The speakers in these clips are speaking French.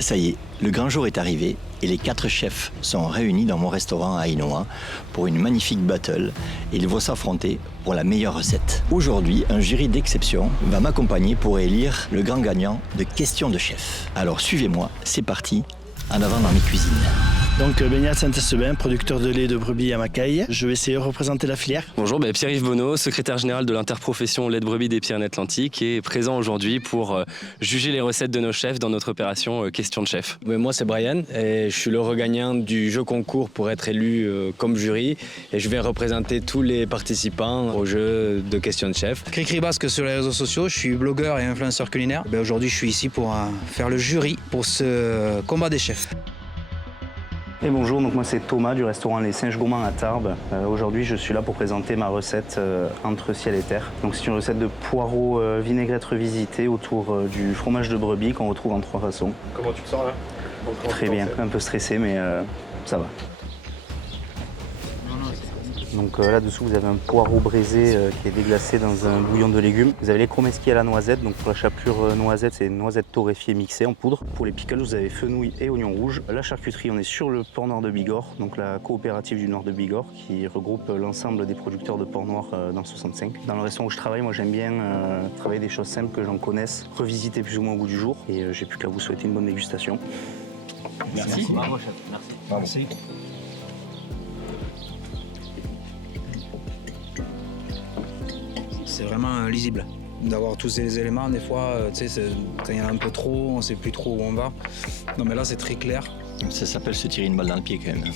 Ça y est, le grand jour est arrivé et les 4 chefs sont réunis dans mon restaurant à Hainaut pour une magnifique battle et ils vont s'affronter pour la meilleure recette. Aujourd'hui, un jury d'exception va m'accompagner pour élire le grand gagnant de Questions de chef. Alors suivez-moi, c'est parti, en avant dans mes cuisines. Donc Baignade Saint-Estebin, producteur de lait de brebis à Macaille. Je vais essayer de représenter la filière. Bonjour, Pierre-Yves Bonneau, secrétaire général de l'interprofession lait de brebis des Pyrénées-Atlantiques et présent aujourd'hui pour juger les recettes de nos chefs dans notre opération Questions de chef. Moi c'est Brian et je suis le regagnant du jeu concours pour être élu comme jury et je vais représenter tous les participants au jeu de Questions de chef. Cricri Basque sur les réseaux sociaux, je suis blogueur et influenceur culinaire. Aujourd'hui je suis ici pour faire le jury pour ce combat des chefs. Et bonjour, donc moi c'est Thomas du restaurant Les Singes Gourmands à Tarbes. Aujourd'hui je suis là pour présenter ma recette entre ciel et terre. Donc c'est une recette de poireaux vinaigrette revisité autour du fromage de brebis qu'on retrouve en 3 façons. Comment tu te sens là? Très bien, un peu stressé mais ça va. Donc là-dessous vous avez un poireau braisé qui est déglacé dans un bouillon de légumes. Vous avez les chromesquis à la noisette, donc pour la chapelure noisette c'est noisette torréfiée mixée en poudre. Pour les pickles vous avez fenouil et oignon rouge. La charcuterie on est sur le Port Noir de Bigorre, donc la coopérative du Nord de Bigorre qui regroupe l'ensemble des producteurs de porc noir dans le 65. Dans le restaurant où je travaille, moi j'aime bien travailler des choses simples que j'en connaisse, revisiter plus ou moins au goût du jour et j'ai plus qu'à vous souhaiter une bonne dégustation. Merci. Bravo chef, merci. Merci. C'est vraiment lisible d'avoir tous ces éléments. Des fois, quand il y en a un peu trop, on ne sait plus trop où on va. Non mais là c'est très clair. Ça s'appelle se tirer une balle dans le pied quand même.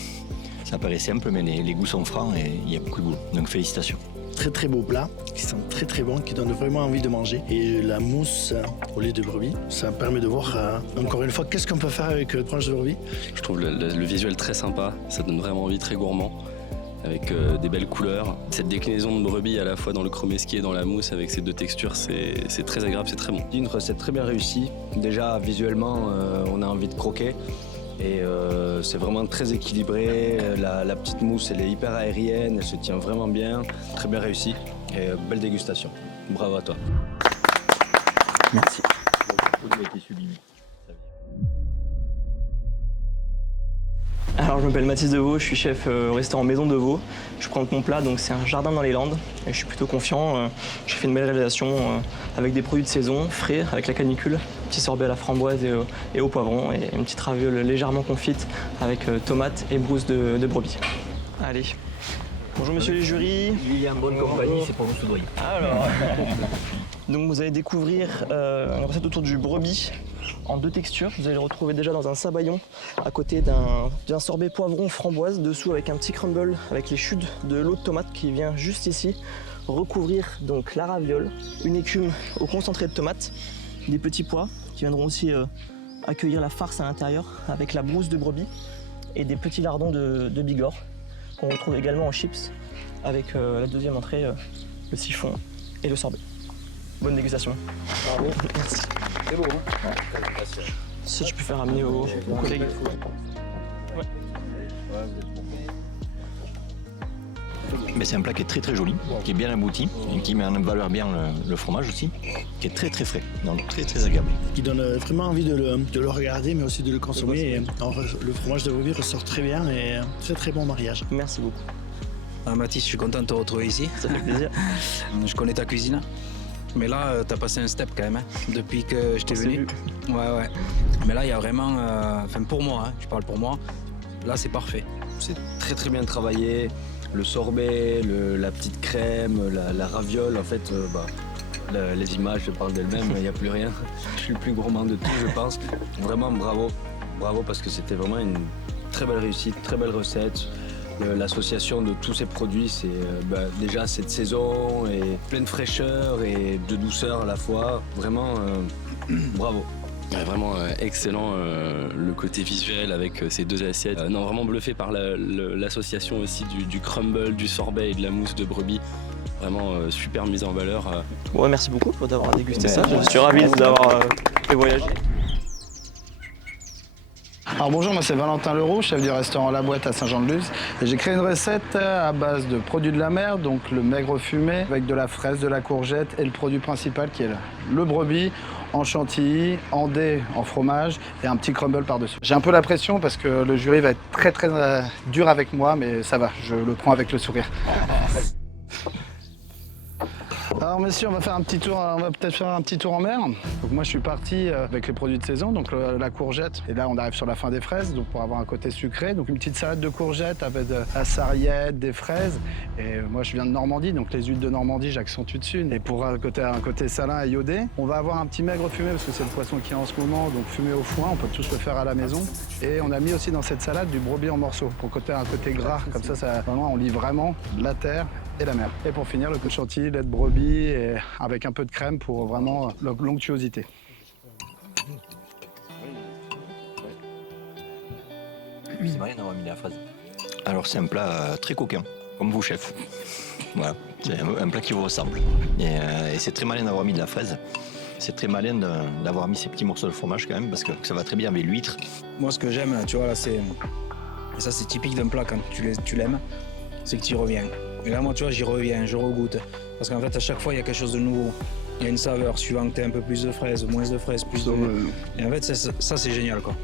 Ça paraît simple mais les goûts sont francs et il y a beaucoup de goût, donc félicitations. Très très beau plat, qui sent très très bon, qui donne vraiment envie de manger. Et la mousse au lait de brebis, ça permet de voir encore une fois qu'est-ce qu'on peut faire avec le fromage de brebis. Je trouve le visuel très sympa, ça donne vraiment envie, très gourmand, avec des belles couleurs. Cette déclinaison de brebis à la fois dans le chromesquis et dans la mousse avec ces 2 textures, c'est très agréable, c'est très bon. Une recette très bien réussie. Déjà visuellement on a envie de croquer. Et c'est vraiment très équilibré, la petite mousse elle est hyper aérienne, elle se tient vraiment bien, très bien réussi et belle dégustation. Bravo à toi. Merci. Alors je m'appelle Mathis Deveau, je suis chef au restaurant Maison Deveau. Je prends mon plat, donc c'est un jardin dans les Landes et je suis plutôt confiant. J'ai fait une belle réalisation avec des produits de saison, frais, avec la canicule, petit sorbet à la framboise et au poivron et une petite raviole légèrement confite avec tomates et brousse de brebis. Allez. Bonjour monsieur les jurys. Lilian, bonne compagnie, c'est pour vous soudoyer. Alors, donc vous allez découvrir une recette autour du brebis en 2 textures. Vous allez le retrouver déjà dans un sabayon à côté d'un sorbet poivron framboise, dessous avec un petit crumble avec les chutes de l'eau de tomate qui vient juste ici recouvrir donc la raviole, une écume au concentré de tomate, des petits pois qui viendront aussi accueillir la farce à l'intérieur avec la brousse de brebis et des petits lardons de Bigorre qu'on retrouve également en chips avec la deuxième entrée, le siphon et le sorbet. Bonne dégustation. Bravo. Merci. C'est beau, hein? Ouais. Ça, tu peux faire amener aux collègues. Ouais. Mais c'est un plat qui est très très joli, qui est bien abouti, et qui met en valeur bien le fromage aussi, qui est très très frais, donc très très agréable. Qui donne vraiment envie de le regarder mais aussi de le consommer. Et, le fromage de brebis ressort très bien et très très bon mariage. Merci beaucoup. Mathis, je suis content de te retrouver ici. Ça fait plaisir. Je connais ta cuisine. Mais là, t'as passé un step quand même, hein, depuis que je t'ai venu. Ouais. Mais là, il y a vraiment... pour moi, hein, je parle pour moi, là, c'est parfait. C'est très très bien travaillé. Le sorbet, la petite crème, la raviole, en fait, les images parlent d'elles-mêmes, il n'y a plus rien. Je suis le plus gourmand de tout, je pense. Vraiment, bravo. Bravo parce que c'était vraiment une très belle réussite, très belle recette. L'association de tous ces produits, c'est déjà cette saison et pleine fraîcheur et de douceur à la fois. Vraiment, bravo. Ouais, vraiment excellent le côté visuel avec ces 2 assiettes. Non, vraiment bluffé par l'association aussi du crumble, du sorbet et de la mousse de brebis. Vraiment super mise en valeur. Ouais, merci beaucoup d'avoir dégusté ça. Je suis ravi de vous avoir fait voyager. Alors bonjour, moi c'est Valentin Leroux, chef du restaurant La Boîte à Saint-Jean-de-Luz. Et j'ai créé une recette à base de produits de la mer, donc le maigre fumé avec de la fraise, de la courgette et le produit principal qui est le brebis en chantilly, en dés, en fromage et un petit crumble par-dessus. J'ai un peu la pression parce que le jury va être très dur avec moi, mais ça va, je le prends avec le sourire. Alors messieurs, on va faire un petit tour, on va peut-être faire un petit tour en mer. Donc moi je suis parti avec les produits de saison, donc la courgette. Et là on arrive sur la fin des fraises, donc pour avoir un côté sucré. Donc une petite salade de courgettes avec de la sarriette, des fraises. Et moi je viens de Normandie, donc les huiles de Normandie j'accentue dessus. Et pour un côté salin et iodé, on va avoir un petit maigre fumé parce que c'est le poisson qui est en ce moment, donc fumé au foin, on peut tous le faire à la maison. Et on a mis aussi dans cette salade du brebis en morceaux pour un côté gras, comme ça vraiment, on lie vraiment la terre et la mer. Et pour finir, le coup de chantilly, lait de brebis et avec un peu de crème pour vraiment l'onctuosité. C'est malin d'avoir mis la fraise. Alors c'est un plat très coquin, comme vous chef. Voilà, c'est un plat qui vous ressemble. Et c'est très malin d'avoir mis de la fraise. C'est très malin d'avoir mis ces petits morceaux de fromage quand même, parce que ça va très bien avec l'huître. Moi, ce que j'aime, tu vois, là, c'est... Et ça, c'est typique d'un plat quand tu l'aimes, c'est que tu y reviens. Et là, moi, tu vois, j'y reviens, je regoute. Parce qu'en fait, à chaque fois, il y a quelque chose de nouveau. Il y a une saveur, suivant que tu as un peu plus de fraises, moins de fraises, plus de... Et en fait, ça c'est génial, quoi.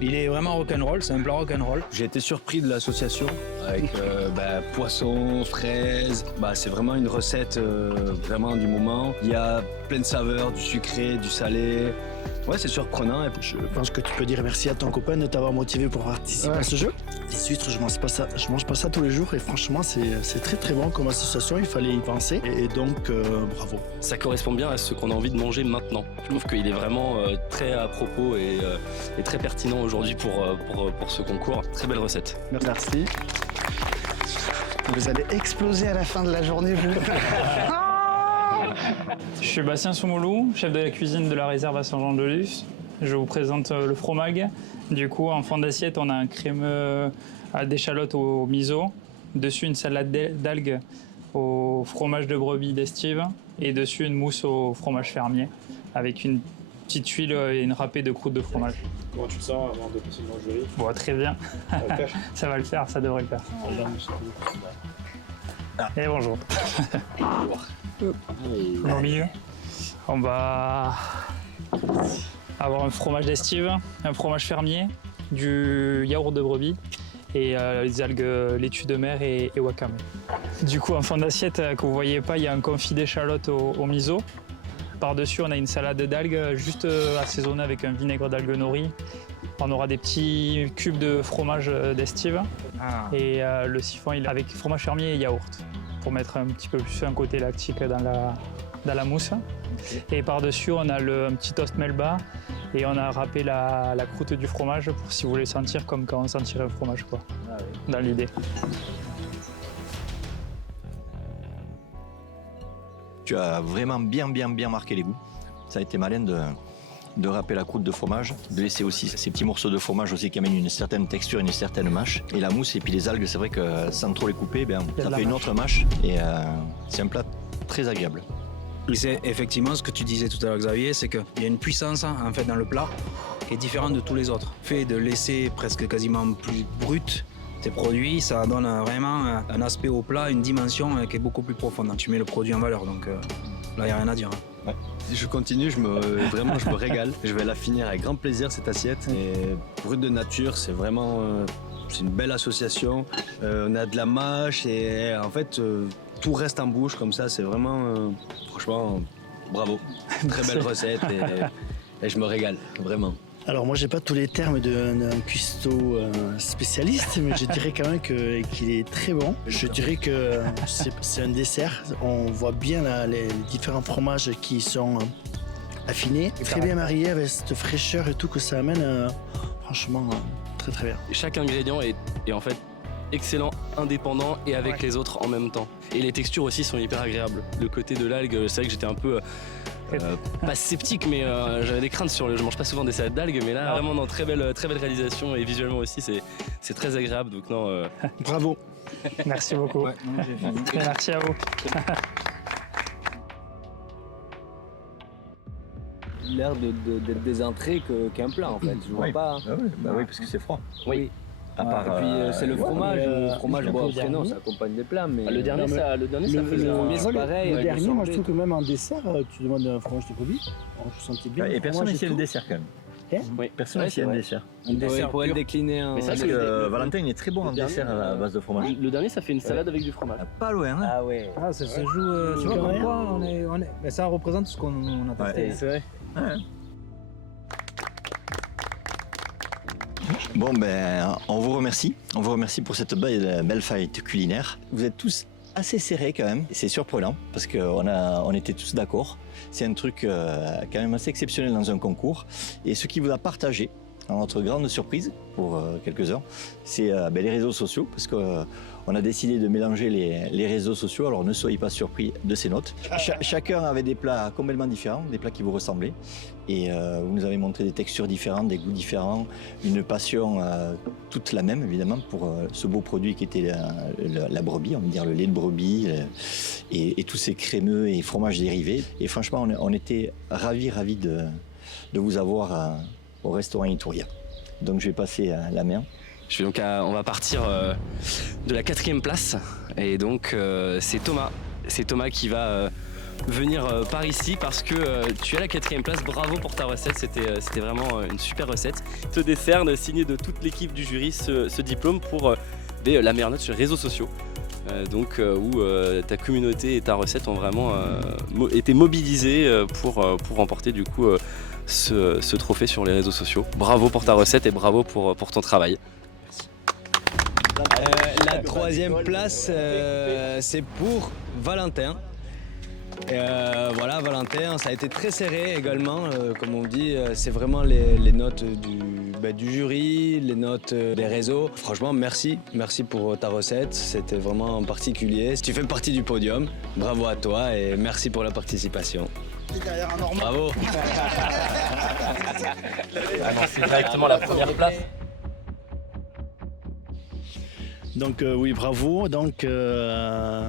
Il est vraiment rock'n'roll, c'est un plat rock'n'roll. J'ai été surpris de l'association avec poisson, fraises. C'est vraiment une recette vraiment du moment. Il y a plein de saveurs, du sucré, du salé. Ouais, c'est surprenant. Je pense que tu peux dire merci à ton copain de t'avoir motivé pour participer à ce jeu. Les huîtres, je mange pas ça tous les jours et franchement, c'est très très bon comme association. Il fallait y penser et donc bravo. Ça correspond bien à ce qu'on a envie de manger maintenant. Je trouve qu'il est vraiment très à propos et très pertinent aujourd'hui pour ce concours. Très belle recette. Merci. Vous allez exploser à la fin de la journée, vous. Je suis Bastien Soumoulou, chef de la cuisine de la réserve à Saint-Jean-de-Luz. Je vous présente le fromage. Du coup, en fond d'assiette, on a un crémeux d'échalote au miso. Dessus, une salade d'algues au fromage de brebis d'estive. Et dessus, une mousse au fromage fermier avec une petite huile et une râpée de croûte de fromage. Comment tu te sens avant de passer dans le jury? Bon, très bien. Ça va le faire, ça devrait le faire. Et bonjour. Au milieu, on va avoir un fromage d'estive, un fromage fermier, du yaourt de brebis et les algues laitue de mer et wakame. Du coup, en fond d'assiette que vous voyez pas, il y a un confit d'échalote au miso. Par-dessus, on a une salade d'algues juste assaisonnée avec un vinaigre d'algues nori. On aura des petits cubes de fromage d'estive et le siphon il est avec fromage fermier et yaourt pour mettre un petit peu plus un côté lactique dans la mousse. Et par-dessus, on a un petit toast melba et on a râpé la croûte du fromage pour si vous voulez sentir comme quand on sentirait un fromage, quoi, dans l'idée. Tu as vraiment bien marqué les goûts. Ça a été malin de râper la croûte de fromage, de laisser aussi ces petits morceaux de fromage aussi qui amènent une certaine texture, une certaine mâche. Et la mousse et puis les algues, c'est vrai que sans trop les couper, ça fait une autre mâche. Et c'est un plat très agréable. C'est effectivement ce que tu disais tout à l'heure, Xavier, c'est qu'il y a une puissance en fait dans le plat qui est différente de tous les autres. Le fait de laisser presque quasiment plus brut tes produits, ça donne vraiment un aspect au plat, une dimension qui est beaucoup plus profonde. Tu mets le produit en valeur, donc là, il n'y a rien à dire. Ouais. Je continue, je me régale. Je vais la finir avec grand plaisir, cette assiette. Et brut de nature, c'est vraiment c'est une belle association. On a de la mâche et en fait, tout reste en bouche comme ça. C'est vraiment, franchement, bravo. Très belle recette et je me régale, vraiment. Alors moi j'ai pas tous les termes d'un cuistot spécialiste, mais je dirais quand même qu'il est très bon. Je dirais que c'est un dessert. On voit bien les différents fromages qui sont affinés, très bien mariés avec cette fraîcheur et tout que ça amène. Franchement, très très bien. Chaque ingrédient est en fait excellent, indépendant et avec les autres en même temps. Et les textures aussi sont hyper agréables. Le côté de l'algue, c'est vrai que j'étais un peu pas sceptique, mais j'avais des craintes sur je mange pas souvent des salades d'algues, mais là vraiment très belle réalisation et visuellement aussi c'est très agréable. Donc non. Bravo. Merci beaucoup. Ouais, non, j'ai fini. Merci à vous. l'air d'être des entrées qu'un plat en fait. Je vois pas. oui, parce que c'est froid. Oui. À part, et puis c'est le fromage. mais, Le fromage, bon, le après non, dernier. ça accompagne des plats, mais. Le dernier, ça faisait premier, c'est pareil, Le avec dernier, le moi je sorbet. trouve que même en dessert, tu demandes un fromage de brebis, on sentait bien. Et le personne fromage ici a le tout. dessert quand même. Oui. Personne Ouais, ici c'est a le vrai. dessert. Un dessert pour le décliner en. Mais ça, Parce c'est que Valentin il est très bon en dernier, dessert à base de fromage. Le dernier, ça fait une salade avec du fromage. Pas loin, hein. Ah ouais. Ah, ça se joue, tu vois, comme quoi, mais ça représente ce qu'on a testé. Ouais. C'est vrai. Bon ben, on vous remercie. On vous remercie pour cette belle fight culinaire. Vous êtes tous assez serrés quand même. C'est surprenant parce qu'on était tous d'accord. C'est un truc quand même assez exceptionnel dans un concours. Et ce qui vous a partagé, à notre grande surprise pour quelques heures, c'est les réseaux sociaux parce qu'on a décidé de mélanger les réseaux sociaux. Alors ne soyez pas surpris de ces notes. Chacun avait des plats complètement différents, des plats qui vous ressemblaient. Et vous nous avez montré des textures différentes, des goûts différents, une passion toute la même évidemment pour ce beau produit qui était la brebis, on va dire le lait de brebis et tous ces crémeux et fromages dérivés. Et franchement, on était ravis de vous avoir au restaurant Itouria. Donc je vais passer la main. On va partir de la 4e place. Et donc c'est Thomas. C'est Thomas qui va venir par ici parce que tu as la 4e place. Bravo pour ta recette. C'était vraiment une super recette. Te décerne, signé de toute l'équipe du jury, ce diplôme pour la meilleure note sur les réseaux sociaux. Où ta communauté et ta recette ont vraiment été mobilisées pour remporter du coup ce trophée sur les réseaux sociaux. Bravo pour ta recette et bravo pour ton travail. La 3e place, c'est pour Valentin. Voilà, Valentin, ça a été très serré également, comme on dit. C'est vraiment les notes du jury, les notes des réseaux. Franchement, merci pour ta recette. C'était vraiment particulier. Tu fais partie du podium. Bravo à toi et merci pour la participation. Bravo. C'est directement la première place. Donc oui, bravo. Donc de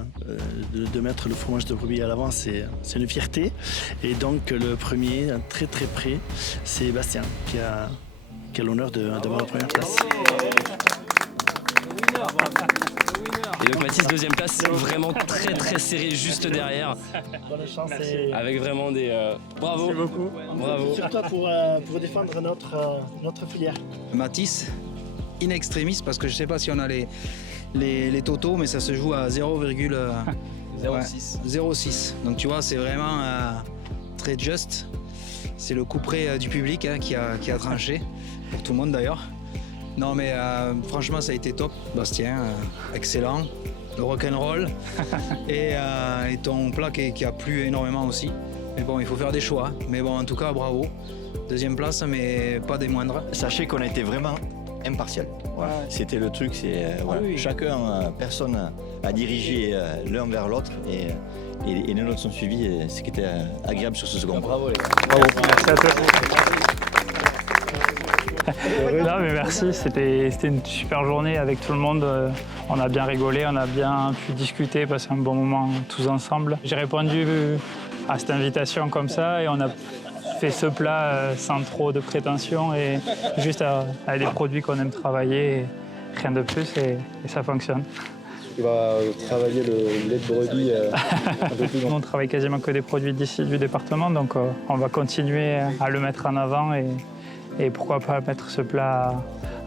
mettre le fromage de brebis à l'avant, c'est une fierté. Et donc le premier, très près, c'est Bastien qui a l'honneur d'avoir la première place. Et donc Mathis, 2e place, c'est vraiment très serré juste derrière. Bonne chance. Avec vraiment des... bravo. Merci beaucoup. Bravo. Sur toi pour défendre notre filière. Mathis, in extremis, parce que je sais pas si on a les totaux, mais ça se joue à 0,06. Donc tu vois, c'est vraiment très juste. C'est le coup près du public qui a tranché, pour tout le monde d'ailleurs. Non mais franchement ça a été top, Bastien, excellent, le rock'n'roll et ton plat qui a plu énormément aussi. Mais bon, il faut faire des choix, mais bon en tout cas bravo, 2e place mais pas des moindres. Sachez qu'on a été vraiment impartial. Voilà. C'était le truc, voilà. Oui. Chacun, personne a dirigé l'un vers l'autre et les notes sont suivies, ce qui était agréable sur ce second. Bravo les gars. Bravo. Merci à toi. Non mais merci, c'était une super journée avec tout le monde. On a bien rigolé, on a bien pu discuter, passer un bon moment tous ensemble. J'ai répondu à cette invitation comme ça et on a fait ce plat sans trop de prétention et juste avec des produits qu'on aime travailler, et rien de plus et ça fonctionne. Tu vas travailler le lait de brebis un peu plus On travaille quasiment que des produits d'ici du département, donc on va continuer à le mettre en avant et pourquoi pas mettre ce plat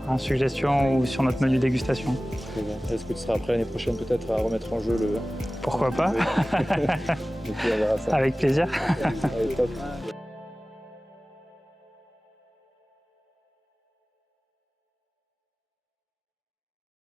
en suggestion ou sur notre menu dégustation. Est-ce que tu seras prêt l'année prochaine peut-être à remettre en jeu le... Pourquoi pas. Et puis on verra ça. Avec plaisir. Allez, top.